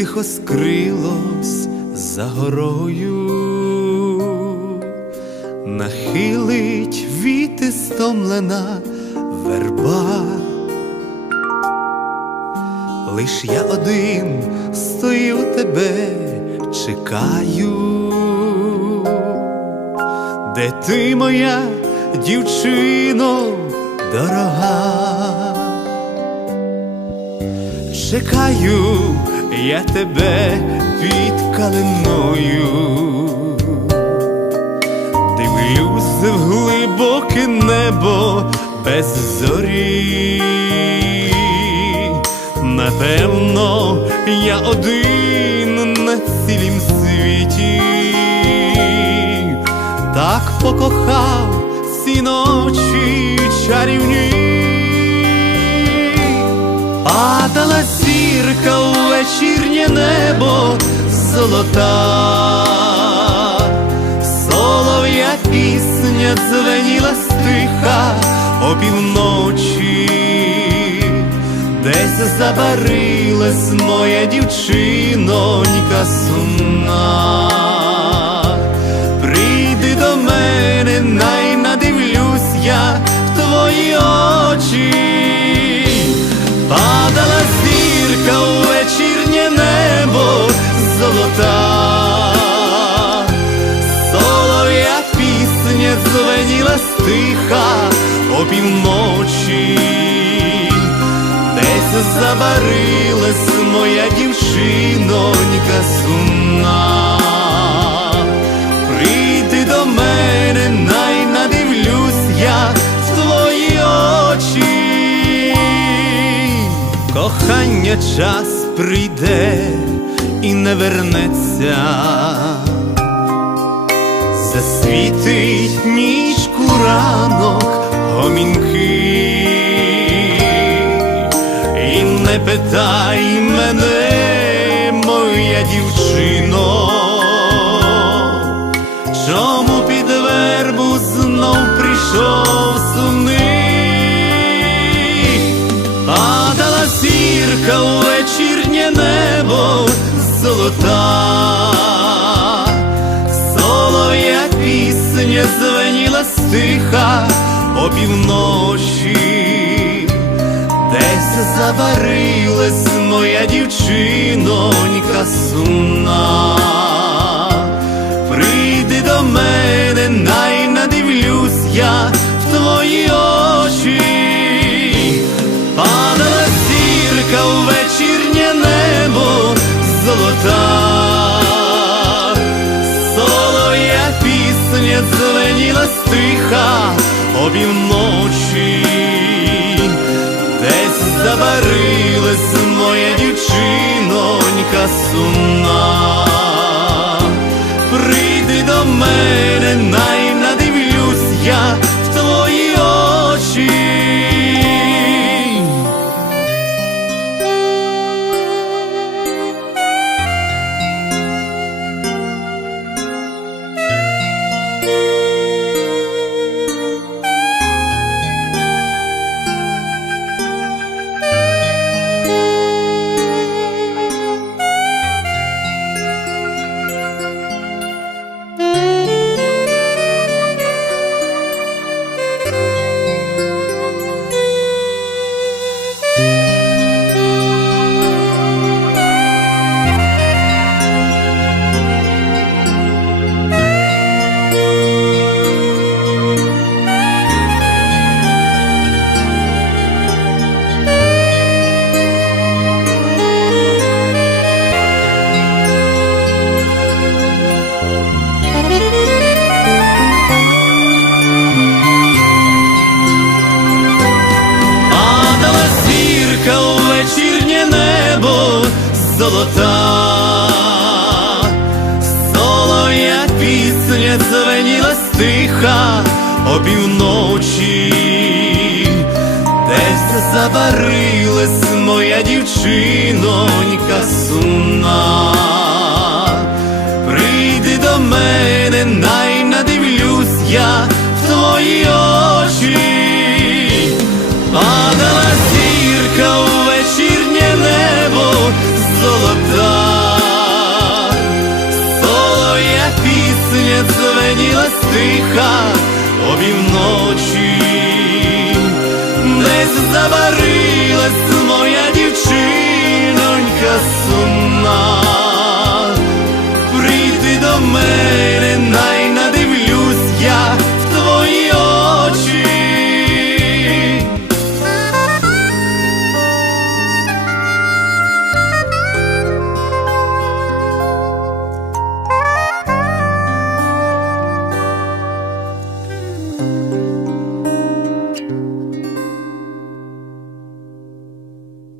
тихо скрилось за горою, нахилить віти стомлена верба. Лиш я один стою тебе, чекаю, де ти моя дівчино дорога. Чекаю я тебе під калиною, дивлюсь в глибоке небо без зорі. Напевно, я один на цілім світі, так покохав ці ночі чарівні. Падала зірка у вечірнє небо золота, солов'я пісня дзвеніла стиха опівночі, десь забарилась моя дівчинонька сумна. Опівночі, десь забарилась моя дівчинонька сумна. Прийди до мене, най надивлюсь я в твої очі. Кохання час прийде і не вернеться, засвітить нічку ранок питай мене, моя дівчино, чому під вербу знов прийшов сумний? Падала зірка у вечірнє небо золота, солов'я пісня дзвеніла стиха опівночі, десь забарилась моя дівчинонька сумна. Прийди до мене, най надивлюсь я в твої очі. Падала зірка у вечірнє небо золота, солов'я пісня дзвеніла стиха опівночі, десь забарилась моя дівчинонька сумна. Золота, солоя пісня дзвеніла стиха опівночі, десь забарилась моя дівчинонька сумна. стиха обівночі десь заварилась моя дівчинонька сумна, прийти до мене.